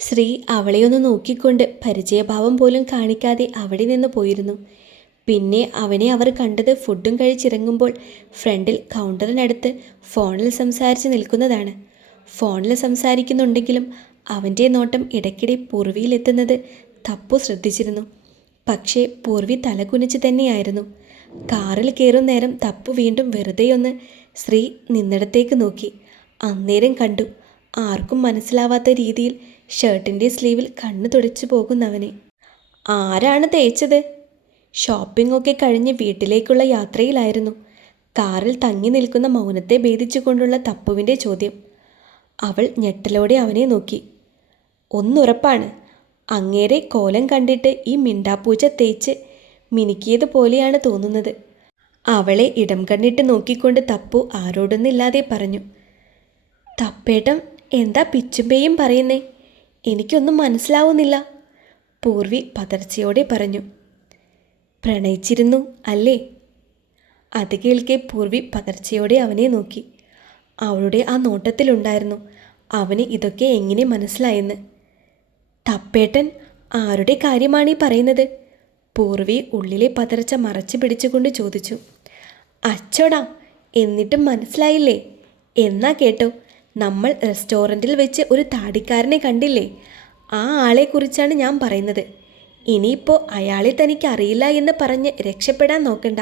ശ്രീ അവളെയൊന്ന് നോക്കിക്കൊണ്ട് പരിചയഭാവം പോലും കാണിക്കാതെ അവിടെ നിന്ന് പോയിരുന്നു. പിന്നെ അവനെ അവർ കണ്ടത് ഫുഡും കഴിച്ചിറങ്ങുമ്പോൾ ഫ്രണ്ടിൽ കൗണ്ടറിനടുത്ത് ഫോണിൽ സംസാരിച്ച് നിൽക്കുന്നതാണ്. ഫോണിൽ സംസാരിക്കുന്നുണ്ടെങ്കിലും അവൻ്റെ നോട്ടം ഇടയ്ക്കിടെ പൂർവിയിലെത്തുന്നത് തപ്പു ശ്രദ്ധിച്ചിരുന്നു. പക്ഷേ പൂർവി തലകുനിച്ച് തന്നെയായിരുന്നു. കാറിൽ കയറും നേരം തപ്പു വീണ്ടും വെറുതെയൊന്ന് ശ്രീ നിന്നിടത്തേക്ക് നോക്കി. അന്നേരം കണ്ടു ആർക്കും മനസ്സിലാവാത്ത രീതിയിൽ ഷർട്ടിൻ്റെ സ്ലീവിൽ കണ്ണു തുടച്ചു പോകുന്നവനെ. ആരാണ് തേച്ചത്? ഷോപ്പിംഗ് ഒക്കെ കഴിഞ്ഞ് വീട്ടിലേക്കുള്ള യാത്രയിലായിരുന്നു. കാറിൽ തങ്ങി നിൽക്കുന്ന മൗനത്തെ ഭേദിച്ചുകൊണ്ടുള്ള തപ്പുവിൻ്റെ ചോദ്യം. അവൾ ഞെട്ടലോടെ അവനെ നോക്കി. ഒന്നുറപ്പാണ്, അങ്ങേരെ കോലം കണ്ടിട്ട് ഈ മിണ്ടാപ്പൂച്ച തേച്ച് മിനുക്കിയതുപോലെയാണ് തോന്നുന്നത്. അവളെ ഇടം കണ്ണിട്ട് നോക്കിക്കൊണ്ട് തപ്പു ആരോടൊന്നില്ലാതെ പറഞ്ഞു. തപ്പേട്ടൻ എന്താ പിച്ചുമ്പേയും പറയുന്നേ? എനിക്കൊന്നും മനസ്സിലാവുന്നില്ല. പൂർവി പതർച്ചയോടെ പറഞ്ഞു. പ്രണയിച്ചിരുന്നു അല്ലേ? അത് കേൾക്കെ പൂർവി പതർച്ചയോടെ അവനെ നോക്കി. അവളുടെ ആ നോട്ടത്തിലുണ്ടായിരുന്നു അവന് ഇതൊക്കെ എങ്ങനെ മനസ്സിലായെന്ന്. തപ്പേട്ടൻ ആരുടെ കാര്യമാണീ പറയുന്നത്? പൂർവി ഉള്ളിലെ പതർച്ച മറച്ചു പിടിച്ചുകൊണ്ട് ചോദിച്ചു. അച്ചോടാ, എന്നിട്ടും മനസ്സിലായില്ലേ? എന്നാ കേട്ടോ, നമ്മൾ റെസ്റ്റോറൻറ്റിൽ വെച്ച് ഒരു താടിക്കാരനെ കണ്ടില്ലേ? ആ ആളെക്കുറിച്ചാണ് ഞാൻ പറയുന്നത്. ഇനിയിപ്പോൾ അയാളെ തനിക്ക് അറിയില്ല എന്ന് പറഞ്ഞ് രക്ഷപ്പെടാൻ നോക്കണ്ട.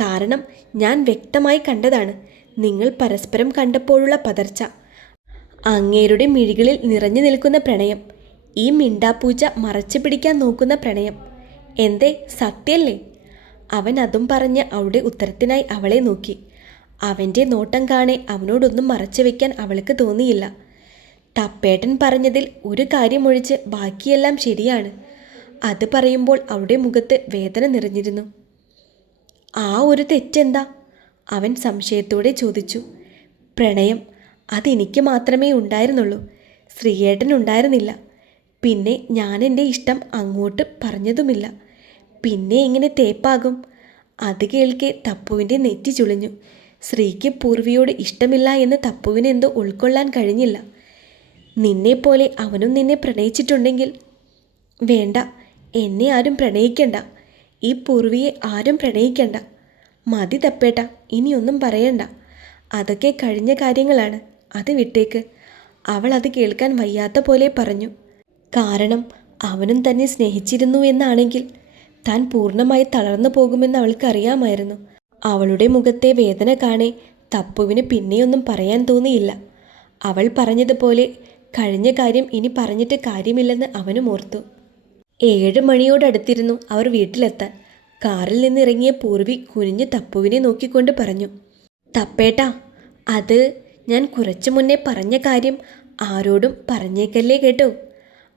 കാരണം ഞാൻ വ്യക്തമായി കണ്ടതാണ് നിങ്ങൾ പരസ്പരം കണ്ടപ്പോഴുള്ള പതർച്ച. അങ്ങേരുടെ മിഴികളിൽ നിറഞ്ഞു നിൽക്കുന്ന പ്രണയം, ഈ മിണ്ടാപ്പൂച്ച മറച്ചു പിടിക്കാൻ നോക്കുന്ന പ്രണയം. എന്തേ, സത്യല്ലേ? അവൻ അതും പറഞ്ഞ് അവളുടെ ഉത്തരത്തിനായി അവളെ നോക്കി. അവൻ്റെ നോട്ടം കാണെ അവനോടൊന്നും മറച്ചു വയ്ക്കാൻ അവൾക്ക് തോന്നിയില്ല. തപ്പേട്ടൻ പറഞ്ഞതിൽ ഒരു കാര്യമൊഴിച്ച് ബാക്കിയെല്ലാം ശരിയാണ്. അത് പറയുമ്പോൾ അവളുടെ മുഖത്ത് വേദന നിറഞ്ഞിരുന്നു. ആ ഒരു തെറ്റെന്താ? അവൻ സംശയത്തോടെ ചോദിച്ചു. പ്രണയം, അതെനിക്ക് മാത്രമേ ഉണ്ടായിരുന്നുള്ളൂ, ശ്രീയേട്ടനുണ്ടായിരുന്നില്ല. പിന്നെ ഞാൻ എൻ്റെ ഇഷ്ടം അങ്ങോട്ട് പറഞ്ഞതുമില്ല. പിന്നെ എങ്ങനെ തേപ്പാകും? അത് കേൾക്കെ തപ്പുവിൻ്റെ നെറ്റി ചുളിഞ്ഞു. ശ്രീക്ക് പൂർവിയോട് ഇഷ്ടമില്ല എന്ന് തപ്പുവിന് എന്തോ ഉൾക്കൊള്ളാൻ കഴിഞ്ഞില്ല. നിന്നെപ്പോലെ അവനും നിന്നെ പ്രണയിച്ചിട്ടുണ്ടെങ്കിൽ. വേണ്ട, എന്നെ ആരും പ്രണയിക്കണ്ട. ഈ പൂർവിയെ ആരും പ്രണയിക്കണ്ട. മതി തപ്പേട്ട, ഇനിയൊന്നും പറയണ്ട. അതൊക്കെ കഴിഞ്ഞ കാര്യങ്ങളാണ്, അത് വിട്ടേക്ക്. അവൾ അത് കേൾക്കാൻ വയ്യാത്ത പോലെ പറഞ്ഞു. കാരണം അവനും തന്നെ സ്നേഹിച്ചിരുന്നു എന്നാണെങ്കിൽ താൻ പൂർണ്ണമായി തളർന്നു പോകുമെന്ന് അവൾക്കറിയാമായിരുന്നു. അവളുടെ മുഖത്തെ വേദന കാണെ തപ്പുവിന് പിന്നെയൊന്നും പറയാൻ തോന്നിയില്ല. അവൾ പറഞ്ഞതുപോലെ കഴിഞ്ഞ കാര്യം ഇനി പറഞ്ഞിട്ട് കാര്യമില്ലെന്ന് അവനും ഓർത്തു. 7 മണിയോടടുത്തിരുന്നു അവർ വീട്ടിലെത്താൻ. കാറിൽ നിന്നിറങ്ങിയ പൂർവി കുനിഞ്ഞ് തപ്പുവിനെ നോക്കിക്കൊണ്ട് പറഞ്ഞു. തപ്പേട്ടാ, അത് ഞാൻ കുറച്ചു മുന്നേ പറഞ്ഞ കാര്യം ആരോടും പറഞ്ഞേക്കല്ലേ കേട്ടോ.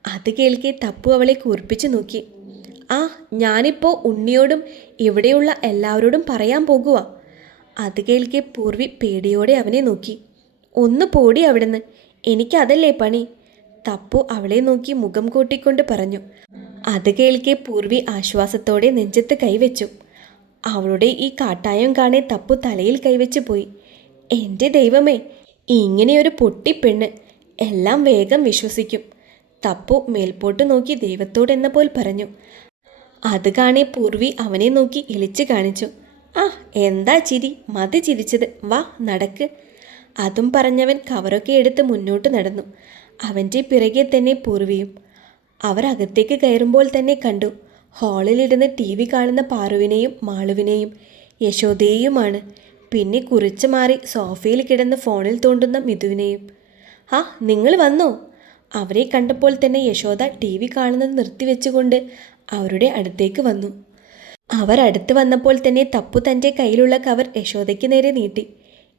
അത് കേൾക്കെ തപ്പു അവളെ കൂർപ്പിച്ചു നോക്കി. ആ, ഞാനിപ്പോൾ ഉണ്ണിയോടും ഇവിടെയുള്ള എല്ലാവരോടും പറയാൻ പോകുക. അത് കേൾക്കെ പൂർവി പേടിയോടെ അവനെ നോക്കി. ഒന്ന് പോടി അവിടുന്ന്, എനിക്കതല്ലേ പണി. തപ്പു അവളെ നോക്കി മുഖം കൂട്ടിക്കൊണ്ട് പറഞ്ഞു. അത് കേൾക്കെ പൂർവി ആശ്വാസത്തോടെ നെഞ്ചത്ത് കൈവച്ചു. അവളുടെ ഈ കാട്ടായം കാണെ തപ്പു തലയിൽ കൈവച്ചു പോയി. എൻ്റെ ദൈവമേ, ഇങ്ങനെയൊരു പൊട്ടിപ്പെണ്ണ് എല്ലാം വേഗം വിശ്വസിക്കും. തപ്പു മേൽപോട്ട് നോക്കി ദൈവത്തോടെന്ന പോൽ പറഞ്ഞു. അത് കാണെ പൂർവി അവനെ നോക്കി ഇളിച്ചു കാണിച്ചു. ആ, എന്താ ചിരി? മതി ചിരിച്ചത്, വാ നടക്ക്. അതും പറഞ്ഞവൻ കവറൊക്കെ എടുത്ത് മുന്നോട്ട് നടന്നു. അവൻ്റെ പിറകെ തന്നെ പൂർവിയും. അവർ അകത്തേക്ക് കയറുമ്പോൾ തന്നെ കണ്ടു ഹാളിലിരുന്ന് TV കാണുന്ന പാറുവിനെയും മാളുവിനെയും യശോദയെയുമാണ്. പിന്നെ കുറിച്ചു മാറി സോഫയിൽ കിടന്ന് ഫോണിൽ തോണ്ടുന്ന മിഥുവിനെയും. ആ, നിങ്ങൾ വന്നോ? അവരെ കണ്ടപ്പോൾ തന്നെ യശോദ TV കാണുന്നത് നിർത്തിവെച്ചുകൊണ്ട് അവരുടെ അടുത്തേക്ക് വന്നു. അവർ അടുത്ത് വന്നപ്പോൾ തന്നെ തപ്പു തൻ്റെ കയ്യിലുള്ള കവർ യശോദയ്ക്ക് നേരെ നീട്ടി.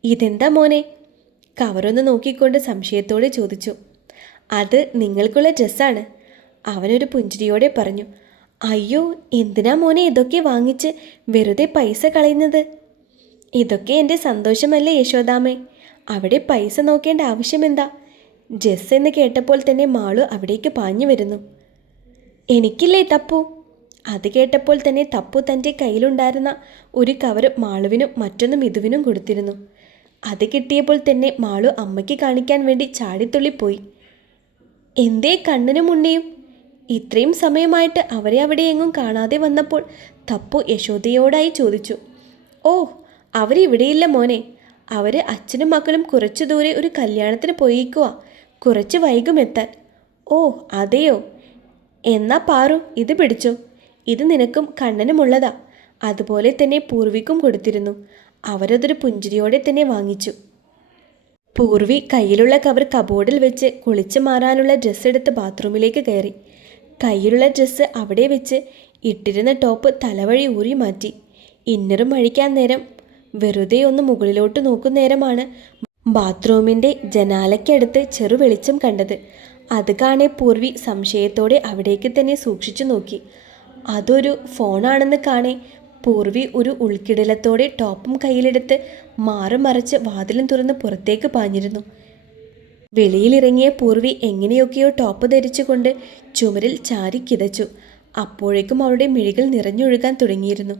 ഇതെന്താ മോനെ? കവറൊന്ന് നോക്കിക്കൊണ്ട് സംശയത്തോടെ ചോദിച്ചു. അത് നിങ്ങൾക്കുള്ള ഡ്രസ്സാണ്, അവനൊരു പുഞ്ചിരിയോടെ പറഞ്ഞു. അയ്യോ, എന്തിനാ മോനെ ഇതൊക്കെ വാങ്ങിച്ച് വെറുതെ പൈസ കളയുന്നത്? ഇതൊക്കെ എൻ്റെ സന്തോഷമല്ലേ യശോദാമേ, അവിടെ പൈസ നോക്കേണ്ട ആവശ്യമെന്താ? ഡ്രസ്സ് എന്ന് കേട്ടപ്പോൾ തന്നെ മാളു അവിടേക്ക് പാഞ്ഞു വരുന്നു. എനിക്കില്ലേ തപ്പു? അത് കേട്ടപ്പോൾ തന്നെ തപ്പു തൻ്റെ കയ്യിലുണ്ടായിരുന്ന ഒരു കവർ മാളുവിനും മറ്റൊന്ന് മിഥുവിനും കൊടുത്തിരുന്നു. അത് കിട്ടിയപ്പോൾ തന്നെ മാളു അമ്മയ്ക്ക് കാണിക്കാൻ വേണ്ടി ചാടിത്തുള്ളിപ്പോയി. എന്തേ കണ്ണനും ഉണ്ണിയും? ഇത്രയും സമയമായിട്ട് അവരെ അവിടെ എങ്ങും കാണാതെ വന്നപ്പോൾ തപ്പു യശോദയോടായി ചോദിച്ചു. ഓ, അവരിവിടെയില്ല മോനെ. അവർ അച്ഛനും മക്കളും കുറച്ചു ദൂരെ ഒരു കല്യാണത്തിന് പോയിക്കുക. കുറച്ച് വൈകുമെത്താൻ. ഓ അതെയോ? എന്നാ പാറു, ഇത് പിടിച്ചോ. ഇത് നിനക്കും കണ്ണനുമുള്ളതാ. അതുപോലെ തന്നെ പൂർവിക്കും കൊടുത്തിരുന്നു. അവരതൊരു പുഞ്ചിരിയോടെ തന്നെ വാങ്ങിച്ചു. പൂർവി കയ്യിലുള്ള കവർ കബോർഡിൽ വെച്ച് കുളിച്ച് മാറാനുള്ള ഡ്രസ്സ് എടുത്ത് ബാത്റൂമിലേക്ക് കയറി. കയ്യിലുള്ള ഡ്രസ്സ് അവിടെ വെച്ച് ഇട്ടിരുന്ന ടോപ്പ് തലവഴി ഊരി മാറ്റി. ഇന്നറും അഴിക്കാൻ നേരം വെറുതെ ഒന്ന് മുകളിലോട്ട് നോക്കുന്നേരമാണ് ബാത്റൂമിൻ്റെ ജനാലയ്ക്കടുത്ത് ചെറു വെളിച്ചം കണ്ടത്. അത് കാണെ പൂർവി സംശയത്തോടെ അവിടേക്ക് തന്നെ സൂക്ഷിച്ചു നോക്കി. അതൊരു ഫോണാണെന്ന് കാണെ പൂർവി ഒരു ഉൾക്കിടലത്തോടെ ടോപ്പും കയ്യിലെടുത്ത് മറച്ച് വാതിലും തുറന്ന് പുറത്തേക്ക് പാഞ്ഞിരുന്നു. വെളിയിലിറങ്ങിയ പൂർവി എങ്ങനെയൊക്കെയോ ടോപ്പ് ധരിച്ചുകൊണ്ട് ചുമരിൽ ചാരി കിതച്ചു. അപ്പോഴേക്കും അവളുടെ മിഴികൾ നിറഞ്ഞൊഴുകാൻ തുടങ്ങിയിരുന്നു.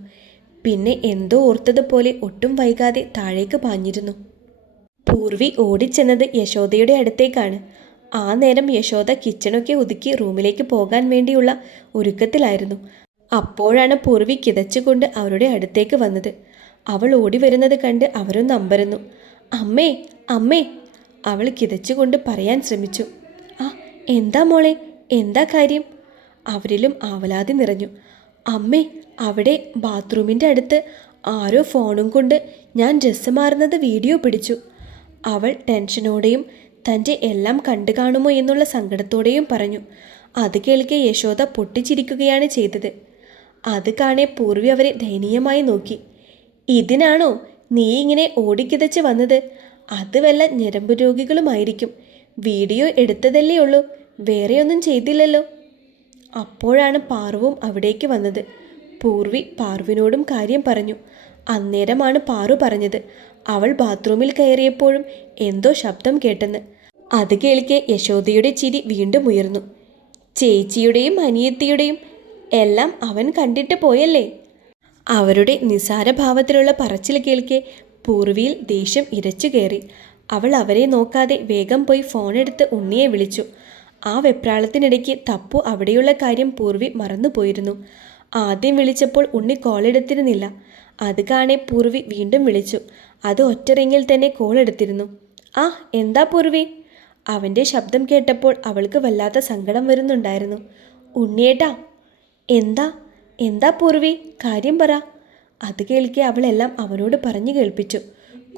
പിന്നെ എന്തോ ഓർത്തതുപോലെ ഒട്ടും വൈകാതെ താഴേക്ക് പാഞ്ഞിരുന്നു. പൂർവി ഓടിച്ചെന്നത് യശോദയുടെ അടുത്തേക്കാണ്. ആ നേരം യശോദ കിച്ചണൊക്കെ ഒതുക്കി റൂമിലേക്ക് പോകാൻ വേണ്ടിയുള്ള ഒരുക്കത്തിലായിരുന്നു. അപ്പോഴാണ് പൂർവി കിതച്ചുകൊണ്ട് അവരുടെ അടുത്തേക്ക് വന്നത്. അവൾ ഓടി വരുന്നത് കണ്ട് അവരൊന്ന് അമ്പരന്നു. അമ്മേ, അമ്മേ, അവൾ കിതച്ചുകൊണ്ട് പറയാൻ ശ്രമിച്ചു. ആ, എന്താ മോളെ, എന്താ കാര്യം? അവരിലും ആവലാതി നിറഞ്ഞു. അമ്മേ, അവിടെ ബാത്റൂമിൻ്റെ അടുത്ത് ആരോ ഫോണും കൊണ്ട് ഞാൻ ഡ്രസ്സ് മാറുന്നത് വീഡിയോ പിടിച്ചു. അവൾ ടെൻഷനോടെയും തൻ്റെ എല്ലാം കണ്ടു കാണുമോ എന്നുള്ള സങ്കടത്തോടെയും പറഞ്ഞു. അത് കേൾക്കെ യശോദ പൊട്ടിച്ചിരിക്കുകയാണ് ചെയ്തത്. അത് കാണെ പൂർവി അവരെ ദയനീയമായി നോക്കി. ഇതിനാണോ നീ ഇങ്ങനെ ഓടിക്കിതച്ച് വന്നത്? അത് വല്ല ഞരമ്പ് രോഗികളുമായിരിക്കും. വീഡിയോ എടുത്തതല്ലേ ഉള്ളൂ, വേറെയൊന്നും ചെയ്തില്ലല്ലോ. അപ്പോഴാണ് പാറുവും അവിടേക്ക് വന്നത്. പൂർവി പാറുവിനോടും കാര്യം പറഞ്ഞു. അന്നേരമാണ് പാറു പറഞ്ഞത് അവൾ ബാത്റൂമിൽ കയറിയപ്പോഴും എന്തോ ശബ്ദം കേട്ടെന്ന്. അത് കേൾക്കെ യശോദയുടെ ചിരി വീണ്ടും ഉയർന്നു. ചേച്ചിയുടെയും അനിയത്തിയുടെയും എല്ലാം അവൻ കണ്ടിട്ട് പോയല്ലേ? അവരുടെ നിസാരഭാവത്തിലുള്ള പറച്ചിൽ കേൾക്കെ പൂർവിയിൽ ദേഷ്യം ഇരച്ചു കയറി. അവൾ അവരെ നോക്കാതെ വേഗം പോയി ഫോണെടുത്ത് ഉണ്ണിയെ വിളിച്ചു. ആ വെപ്രാളത്തിനിടയ്ക്ക് തപ്പു അവിടെയുള്ള കാര്യം പൂർവി മറന്നുപോയിരുന്നു. ആദ്യം വിളിച്ചപ്പോൾ ഉണ്ണി കോളെടുത്തിരുന്നില്ല. അത് കാണെ പൂർവി വീണ്ടും വിളിച്ചു. അത് ഒറ്റ റിങ്ങിൽ തന്നെ കോളെടുത്തിരുന്നു. ആ, എന്താ പൂർവി? അവൻ്റെ ശബ്ദം കേട്ടപ്പോൾ അവൾക്ക് വല്ലാത്ത സങ്കടം വരുന്നുണ്ടായിരുന്നു. ഉണ്ണിയേട്ടാ. എന്താ എന്താ പൂർവി, കാര്യം പറ. അത് കേൾക്കെ അവളെല്ലാം അവനോട് പറഞ്ഞു കേൾപ്പിച്ചു.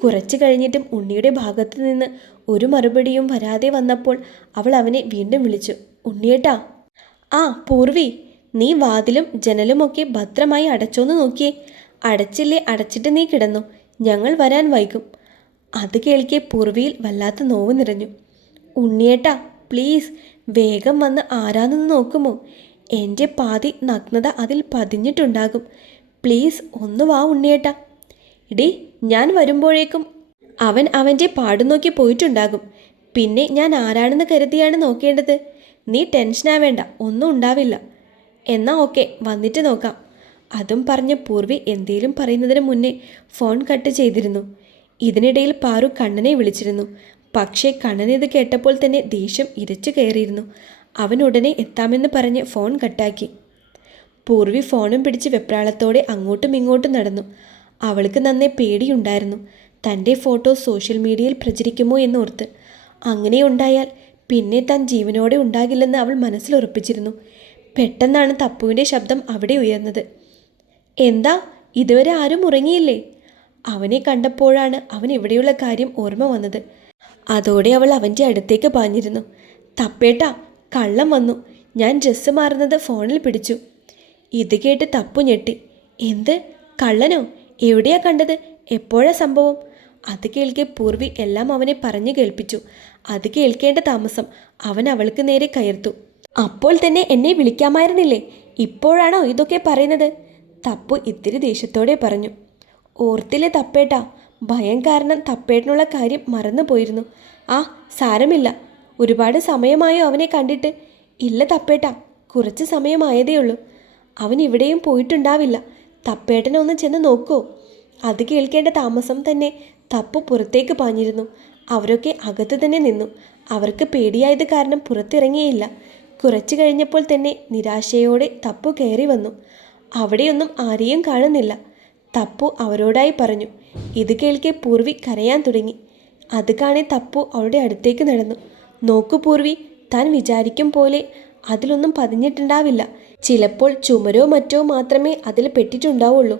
കുറച്ചു കഴിഞ്ഞിട്ടും ഉണ്ണിയുടെ ഭാഗത്തു നിന്ന് ഒരു മറുപടിയും വരാതെ വന്നപ്പോൾ അവൾ അവനെ വീണ്ടും വിളിച്ചു. ഉണ്ണിയേട്ടാ. ആ പൂർവി, നീ വാതിലും ജനലുമൊക്കെ ഭദ്രമായി അടച്ചോന്ന് നോക്കിയേ. അടച്ചില്ലേ? അടച്ചിട്ട് നീ കിടന്നു. ഞങ്ങൾ വരാൻ വൈകും. അത് കേൾക്കെ പൂർവിയിൽ വല്ലാത്ത നോവ് നിറഞ്ഞു. ഉണ്ണിയേട്ടാ പ്ലീസ്, വേഗം വന്ന് ആരാണെന്ന് നോക്കുമോ? എൻ്റെ പാതി നഗ്നത അതിൽ പതിഞ്ഞിട്ടുണ്ടാകും. പ്ലീസ് ഒന്ന് വാ ഉണ്ണിയേട്ടാ. ഇടി, ഞാൻ വരുമ്പോഴേക്കും അവൻ അവൻ്റെ പാടു നോക്കി പോയിട്ടുണ്ടാകും. പിന്നെ ഞാൻ ആരാണെന്ന് കരുതിയാണ് നോക്കേണ്ടത്. നീ ടെൻഷനാവേണ്ട, ഒന്നും ഉണ്ടാവില്ല. എന്നാ ഓക്കെ, വന്നിട്ട് നോക്കാം. അതും പറഞ്ഞ് പൂർവി എന്തേലും പറയുന്നതിന് മുന്നേ ഫോൺ കട്ട് ചെയ്തിരുന്നു. ഇതിനിടയിൽ പാറു കണ്ണനെ വിളിച്ചിരുന്നു. പക്ഷേ കണ്ണൻ ഇത് കേട്ടപ്പോൾ തന്നെ ദേഷ്യം ഇരച്ചു കയറിയിരുന്നു. അവൻ ഉടനെ എത്താമെന്ന് പറഞ്ഞ് ഫോൺ കട്ടാക്കി. പൂർവി ഫോണും പിടിച്ച് വെപ്രാളത്തോടെ അങ്ങോട്ടും ഇങ്ങോട്ടും നടന്നു. അവൾക്ക് നന്നേ പേടിയുണ്ടായിരുന്നു. തൻ്റെ ഫോട്ടോ സോഷ്യൽ മീഡിയയിൽ പ്രചരിക്കുമോ എന്നോർത്ത്. അങ്ങനെ ഉണ്ടായാൽ പിന്നെ താൻ ജീവനോടെ ഉണ്ടാകില്ലെന്ന് അവൾ മനസ്സിൽ ഉറപ്പിച്ചിരുന്നു. പെട്ടെന്നാണ് തപ്പുവിൻ്റെ ശബ്ദം അവിടെ ഉയർന്നത്. എന്താ, ഇതുവരെ ആരും ഉറങ്ങിയില്ലേ? അവനെ കണ്ടപ്പോഴാണ് അവൻ ഇവിടെയുള്ള കാര്യം ഓർമ്മ വന്നത്. അതോടെ അവൾ അവൻ്റെ അടുത്തേക്ക് പാഞ്ഞിരുന്നു. തപ്പേട്ടാ, കള്ളം വന്നു. ഞാൻ ഡ്രസ്സ് മാറുന്നത് ഫോണിൽ പിടിച്ചു. ഇത് കേട്ട് തപ്പു ഞെട്ടി. എന്ത്, കള്ളനോ? എവിടെയാ കണ്ടത്? എപ്പോഴാ സംഭവം? അത് കേൾക്കെ പൂർവി എല്ലാം അവനെ പറഞ്ഞു കേൾപ്പിച്ചു. അത് കേൾക്കേണ്ട താമസം അവൻ അവൾക്ക് നേരെ കയർത്തു. അപ്പോൾ തന്നെ എന്നെ വിളിക്കാമായിരുന്നില്ലേ? ഇപ്പോഴാണോ ഇതൊക്കെ പറയുന്നത്? തപ്പു ഇത്തിരി ദേഷ്യത്തോടെ പറഞ്ഞു. ഓർത്തില്ലേ തപ്പേട്ടാ, ഭയം കാരണം തപ്പേട്ടനുള്ള കാര്യം മറന്നു പോയിരുന്നു. ആ, സാരമില്ല. ഒരുപാട് സമയമായോ അവനെ കണ്ടിട്ട്? ഇല്ല തപ്പേട്ടാ, കുറച്ച് സമയമായതേ ഉള്ളൂ. അവൻ ഇവിടെയും പോയിട്ടുണ്ടാവില്ല. തപ്പേട്ടനെ ഒന്ന് ചെന്ന് നോക്കൂ. അത് കേൾക്കേണ്ട താമസം തന്നെ തപ്പു പുറത്തേക്ക് പാഞ്ഞിരുന്നു. അവരൊക്കെ അകത്ത് തന്നെ നിന്നു. അവർക്ക് പേടിയായത് കാരണം പുറത്തിറങ്ങിയില്ല. കുറച്ചു കഴിഞ്ഞപ്പോൾ തന്നെ നിരാശയോടെ തപ്പു കയറി വന്നു. അവിടെയൊന്നും ആരെയും കാണുന്നില്ല. തപ്പു അവരോടായി പറഞ്ഞു. ഇത് കേൾക്കെ പൂർവി കരയാൻ തുടങ്ങി. അത് കാണെ തപ്പു അവളുടെ അടുത്തേക്ക് നടന്നു. നോക്കൂ പൂർവി, താൻ വിചാരിക്കും പോലെ അതിലൊന്നും പതിഞ്ഞിട്ടുണ്ടാവില്ല. ചിലപ്പോൾ ചുമരോ മറ്റോ മാത്രമേ അതിൽ പെട്ടിട്ടുണ്ടാവുള്ളൂ.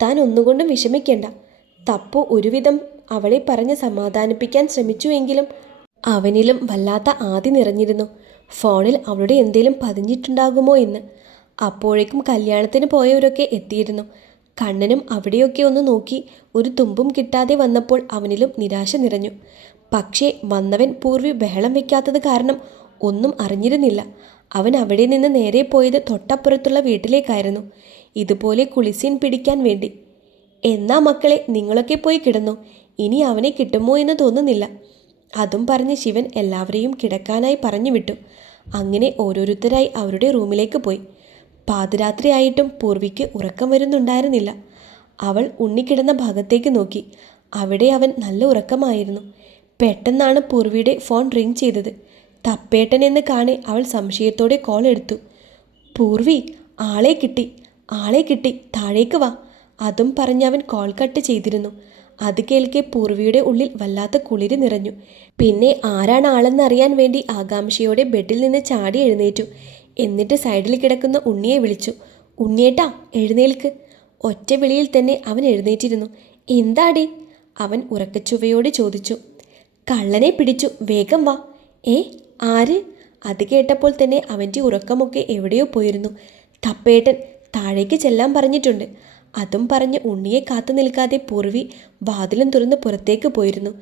താൻ ഒന്നുകൊണ്ടും വിഷമിക്കേണ്ട. തപ്പു ഒരുവിധം അവളെ പറഞ്ഞ് സമാധാനിപ്പിക്കാൻ ശ്രമിച്ചുവെങ്കിലും അവനിലും വല്ലാത്ത ആദി നിറഞ്ഞിരുന്നു. ഫോണിൽ അവളുടെ എന്തേലും പതിഞ്ഞിട്ടുണ്ടാകുമോ എന്ന്. അപ്പോഴേക്കും കല്യാണത്തിന് പോയവരൊക്കെ എത്തിയിരുന്നു. കണ്ണനും അവിടെയൊക്കെ ഒന്ന് നോക്കി ഒരു തുമ്പും കിട്ടാതെ വന്നപ്പോൾ അവനിലും നിരാശ നിറഞ്ഞു. പക്ഷേ വന്നവൻ പൂർവി ബഹളം വയ്ക്കാത്തത് കാരണം ഒന്നും അറിഞ്ഞിരുന്നില്ല. അവൻ അവിടെ നിന്ന് നേരെ പോയത് തൊട്ടപ്പുറത്തുള്ള വീട്ടിലേക്കായിരുന്നു, ഇതുപോലെ കുളിസീൻ പിടിക്കാൻ വേണ്ടി. എന്നാ മക്കളെ, നിങ്ങളൊക്കെ പോയി കിടന്നു. ഇനി അവനെ കിട്ടുമോ എന്ന് തോന്നുന്നില്ല. അതും പറഞ്ഞ് ശിവൻ എല്ലാവരെയും കിടക്കാനായി പറഞ്ഞു വിട്ടു. അങ്ങനെ ഓരോരുത്തരായി അവരുടെ റൂമിലേക്ക് പോയി. പാതിരാത്രിയായിട്ടും പൂർവിക്ക് ഉറക്കം വരുന്നുണ്ടായിരുന്നില്ല. അവൾ ഉണ്ണിക്കിടന്ന ഭാഗത്തേക്ക് നോക്കി. അവിടെ അവൻ നല്ല ഉറക്കമായിരുന്നു. പെട്ടെന്നാണ് പൂർവിയുടെ ഫോൺ റിങ് ചെയ്തത്. തപ്പേട്ടൻ എന്ന് കാണെ അവൾ സംശയത്തോടെ കോൾ എടുത്തു. പൂർവി, ആളെ കിട്ടി, ആളെ കിട്ടി, താഴേക്ക് വാ. അതും പറഞ്ഞവൻ കോൾ കട്ട് ചെയ്തിരുന്നു. അത് കേൾക്കെ പൂർവിയുടെ ഉള്ളിൽ വല്ലാത്ത കുളിര് നിറഞ്ഞു. പിന്നെ ആരാണ് ആളെന്നറിയാൻ വേണ്ടി ആകാംക്ഷയോടെ ബെഡിൽ നിന്ന് ചാടി എഴുന്നേറ്റു. എന്നിട്ട് സൈഡിൽ കിടക്കുന്ന ഉണ്ണിയെ വിളിച്ചു. ഉണ്ണിയേട്ടാ, എഴുന്നേൽക്ക്. ഒറ്റ വിളിയിൽ തന്നെ അവൻ എഴുന്നേറ്റിരുന്നു. എന്താടി? അവൻ ഉറക്കച്ചുവയോട് ചോദിച്ചു. കള്ളനെ പിടിച്ചു, വേഗം വാ. ഏ, ആര്? അത് കേട്ടപ്പോൾ തന്നെ അവൻ്റെ ഉറക്കമൊക്കെ എവിടെയോ പോയിരുന്നു. തപ്പേട്ടൻ താഴേക്ക് ചെല്ലാൻ പറഞ്ഞിട്ടുണ്ട്. അതും പറഞ്ഞ് ഉണ്ണിയെ കാത്തു നിൽക്കാതെ പൂർവി വാതിലും തുറന്ന് പുറത്തേക്ക് പോയിരുന്നു.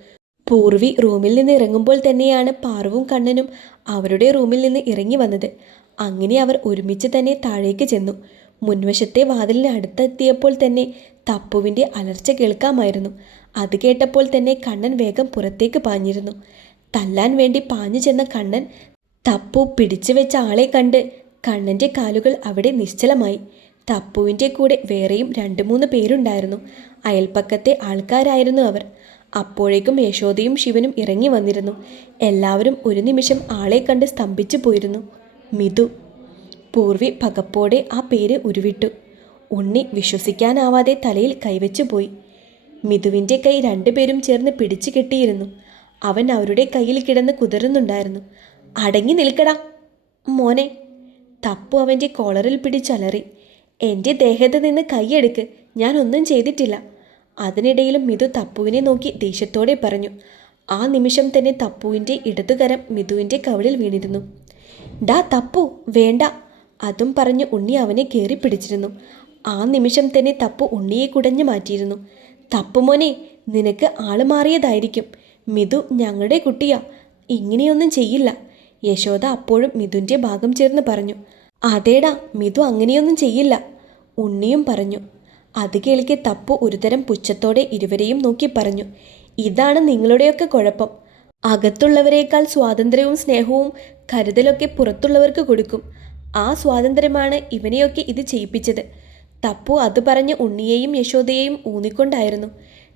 പൂർവി റൂമിൽ നിന്ന് ഇറങ്ങുമ്പോൾ തന്നെയാണ് പാറുവും കണ്ണനും അവരുടെ റൂമിൽ നിന്ന് ഇറങ്ങി വന്നത്. അങ്ങനെ അവർ ഒരുമിച്ച് തന്നെ താഴേക്ക് ചെന്നു. മുൻവശത്തെ വാതിലിന് അടുത്തെത്തിയപ്പോൾ തന്നെ തപ്പുവിൻ്റെ അലർച്ച കേൾക്കാമായിരുന്നു. അത് കേട്ടപ്പോൾ തന്നെ കണ്ണൻ വേഗം പുറത്തേക്ക് പാഞ്ഞിരുന്നു. തല്ലാൻ വേണ്ടി പാഞ്ഞു ചെന്ന കണ്ണൻ തപ്പു പിടിച്ചു വെച്ച ആളെ കണ്ട് കണ്ണൻ്റെ കാലുകൾ അവിടെ നിശ്ചലമായി. തപ്പുവിൻ്റെ കൂടെ വേറെയും 2-3 പേരുണ്ടായിരുന്നു. അയൽപ്പക്കത്തെ ആൾക്കാരായിരുന്നു അവർ. അപ്പോഴേക്കും യശോദയും ശിവനും ഇറങ്ങി വന്നിരുന്നു. എല്ലാവരും ഒരു നിമിഷം ആളെ കണ്ട് സ്തംഭിച്ചു പോയിരുന്നു. മിതു. പൂർവി പകപ്പോടെ ആ പേര് ഉരുവിട്ടു. ഉണ്ണി വിശ്വസിക്കാനാവാതെ തലയിൽ കൈവച്ചു പോയി. മിതുവിൻ്റെ കൈ 2 പേരും ചേർന്ന് പിടിച്ചു കെട്ടിയിരുന്നു. അവൻ അവരുടെ കയ്യിൽ കിടന്ന് കുതിരുന്നുണ്ടായിരുന്നു. അടങ്ങി നിൽക്കടാ മോനെ. തപ്പു അവൻ്റെ കോളറിൽ പിടിച്ചലറി. എൻ്റെ ദേഹത്ത് നിന്ന് കൈയെടുക്ക്, ഞാനൊന്നും ചെയ്തിട്ടില്ല. അതിനിടയിലും മിതു തപ്പുവിനെ നോക്കി ദേഷ്യത്തോടെ പറഞ്ഞു. ആ നിമിഷം തന്നെ തപ്പുവിൻ്റെ ഇടതുകരം മിതുവിൻ്റെ കവിളിൽ വീണിരുന്നു. ഡാ തപ്പു, വേണ്ട. അതും പറഞ്ഞ് ഉണ്ണി അവനെ കയറി പിടിച്ചിരുന്നു. ആ നിമിഷം തന്നെ തപ്പു ഉണ്ണിയെ കുടഞ്ഞു മാറ്റിയിരുന്നു. തപ്പുമോനെ, നിനക്ക് ആള് മാറിയതായിരിക്കും. മിതു ഞങ്ങളുടെ കുട്ടിയാ, ഇങ്ങനെയൊന്നും ചെയ്യില്ല. യശോദ അപ്പോഴും മിഥുൻ്റെ ഭാഗം ചേർന്ന് പറഞ്ഞു. അതേടാ, മിതു അങ്ങനെയൊന്നും ചെയ്യില്ല, ഉണ്ണിയും പറഞ്ഞു. അത് കേൾക്കെ തപ്പു ഒരുതരം പുച്ഛത്തോടെ ഇരുവരെയും നോക്കി പറഞ്ഞു. ഇതാണ് നിങ്ങളുടെയൊക്കെ കുഴപ്പം. അകത്തുള്ളവരേക്കാൾ സ്വാതന്ത്ര്യവും സ്നേഹവും കരുതലൊക്കെ പുറത്തുള്ളവർക്ക് കൊടുക്കും. ആ സ്വാതന്ത്ര്യമാണ് ഇവനെയൊക്കെ ഇത് ചെയ്യിപ്പിച്ചത്. തപ്പു അത് പറഞ്ഞ് ഉണ്ണിയെയും യശോദയെയും ഊന്നിക്കൊണ്ടായിരുന്നു.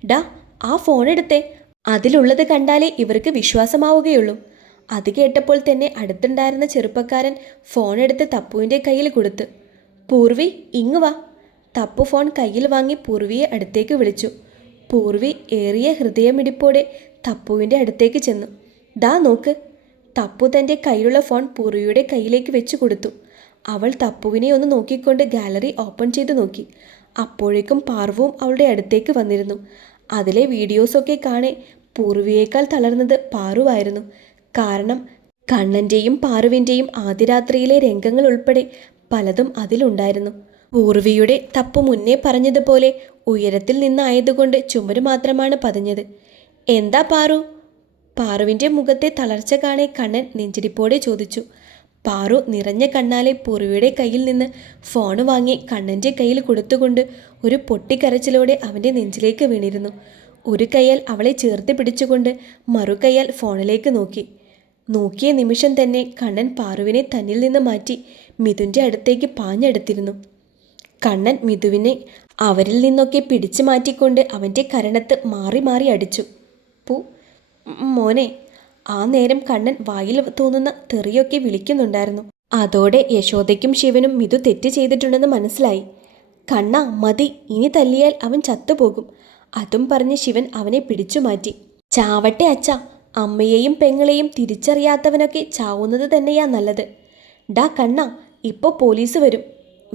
ഡാ, ആ ഫോൺ എടുത്തേ, അതിലുള്ളത് കണ്ടാലേ ഇവർക്ക് വിശ്വാസമാവുകയുള്ളൂ. അത് കേട്ടപ്പോൾ തന്നെ അടുത്തുണ്ടായിരുന്ന ചെറുപ്പക്കാരൻ ഫോൺ എടുത്ത് തപ്പുവിൻ്റെ കയ്യിൽ കൊടുത്തു. പൂർവി, ഇങ്ങ് വാ. തപ്പു ഫോൺ കയ്യിൽ വാങ്ങി പൂർവിയെ അടുത്തേക്ക് വിളിച്ചു. പൂർവി ഏറിയ ഹൃദയമിടിപ്പോടെ തപ്പുവിൻ്റെ അടുത്തേക്ക് ചെന്നു. ദാ നോക്ക്. തപ്പു തൻ്റെ കയ്യിലുള്ള ഫോൺ പൂർവിയുടെ കയ്യിലേക്ക് വെച്ച് കൊടുത്തു. അവൾ തപ്പുവിനെ ഒന്ന് നോക്കിക്കൊണ്ട് ഗാലറി ഓപ്പൺ ചെയ്ത് നോക്കി. അപ്പോഴേക്കും പാർവും അവളുടെ അടുത്തേക്ക് വന്നിരുന്നു. അതിലെ വീഡിയോസൊക്കെ കാണെ പൂർവിയേക്കാൾ തളർന്നത് പാറുവായിരുന്നു. കാരണം കണ്ണൻ്റെയും പാറുവിൻ്റെയും ആദ്യ രാത്രിയിലെ രംഗങ്ങൾ ഉൾപ്പെടെ പലതും അതിലുണ്ടായിരുന്നു. പൂർവിയുടെ തപ്പു മുന്നേ പറഞ്ഞതുപോലെ ഉയരത്തിൽ നിന്നായതുകൊണ്ട് ചുമര് മാത്രമാണ് പതിഞ്ഞത്. എന്താ പാറു? പാറുവിൻ്റെ മുഖത്തെ തളർച്ച കാണെ കണ്ണൻ നെഞ്ചിടിപ്പോടെ ചോദിച്ചു. പാറു നിറഞ്ഞ കണ്ണാലെ പൂർവിയുടെ കയ്യിൽ നിന്ന് ഫോൺ വാങ്ങി കണ്ണൻ്റെ കയ്യിൽ കൊടുത്തുകൊണ്ട് ഒരു പൊട്ടിക്കരച്ചിലോടെ അവൻ്റെ നെഞ്ചിലേക്ക് വീണിരുന്നു. ഒരു കൈയാൽ അവളെ ചേർത്ത് പിടിച്ചുകൊണ്ട് മറുകൈയാൽ ഫോണിലേക്ക് നോക്കിയ നിമിഷം തന്നെ കണ്ണൻ പാറുവിനെ തന്നിൽ നിന്ന് മാറ്റി മിഥുൻ്റെ അടുത്തേക്ക് പാഞ്ഞെടുത്തിരുന്നു. കണ്ണൻ മിഥുവിനെ അവരിൽ നിന്നൊക്കെ പിടിച്ചു മാറ്റിക്കൊണ്ട് അവൻ്റെ കരണത്ത് മാറി മാറി അടിച്ചു. മോനെ. ആ നേരം കണ്ണൻ വായിൽ തോന്നുന്ന തെറിയൊക്കെ വിളിക്കുന്നുണ്ടായിരുന്നു. അതോടെ യശോദയ്ക്കും ശിവനും മിതു തെറ്റ് ചെയ്തിട്ടുണ്ടെന്ന് മനസ്സിലായി. കണ്ണാ മതി, ഇനി തല്ലിയാൽ അവൻ ചത്തുപോകും. അതും പറഞ്ഞ് ശിവൻ അവനെ പിടിച്ചു മാറ്റി. ചാവട്ടെ അച്ഛ, അമ്മയെയും പെങ്ങളെയും തിരിച്ചറിയാത്തവനൊക്കെ ചാവുന്നത് തന്നെയാ നല്ലത്. ഡാ കണ്ണാ, ഇപ്പോൾ പോലീസ് വരും.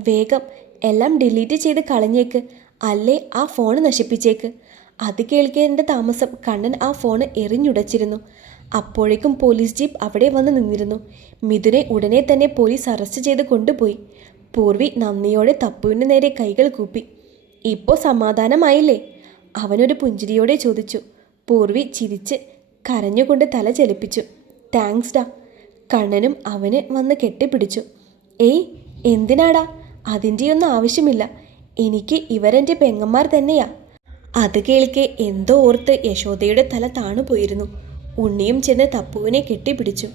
വേഗം എല്ലാം ഡിലീറ്റ് ചെയ്ത് കളഞ്ഞേക്ക്, അല്ലേ ആ ഫോൺ നശിപ്പിച്ചേക്ക്. അത് കേൾക്കേണ്ട താമസം കണ്ണൻ ആ ഫോൺ എറിഞ്ഞുടച്ചിരുന്നു. അപ്പോഴേക്കും പോലീസ് ജീപ്പ് അവിടെ വന്ന് നിന്നിരുന്നു. മിഥുനെ ഉടനെ തന്നെ പോലീസ് അറസ്റ്റ് ചെയ്ത് കൊണ്ടുപോയി. പൂർവി നന്ദിയോടെ തപ്പുവിന് നേരെ കൈകൾ കൂപ്പി. ഇപ്പോൾ സമാധാനമായില്ലേ? അവനൊരു പുഞ്ചിരിയോടെ ചോദിച്ചു. പൂർവി ചിരിച്ച് കരഞ്ഞുകൊണ്ട് തല ചലിപ്പിച്ചു. താങ്ക്സ് ഡാ. കണ്ണനും അവന് വന്ന് കെട്ടിപ്പിടിച്ചു. ഏയ് എന്തിനാടാ, അതിൻ്റെയൊന്നും ആവശ്യമില്ല. എനിക്ക് ഇവരെൻ്റെ പെങ്ങന്മാർ തന്നെയാ. അത് കേൾക്കെ എന്തോ ഓർത്ത് യശോദയുടെ തല താണുപോയിരുന്നു. ഉണ്ണിയും ചെന്ന് തപ്പുവിനെ കെട്ടിപ്പിടിച്ചു.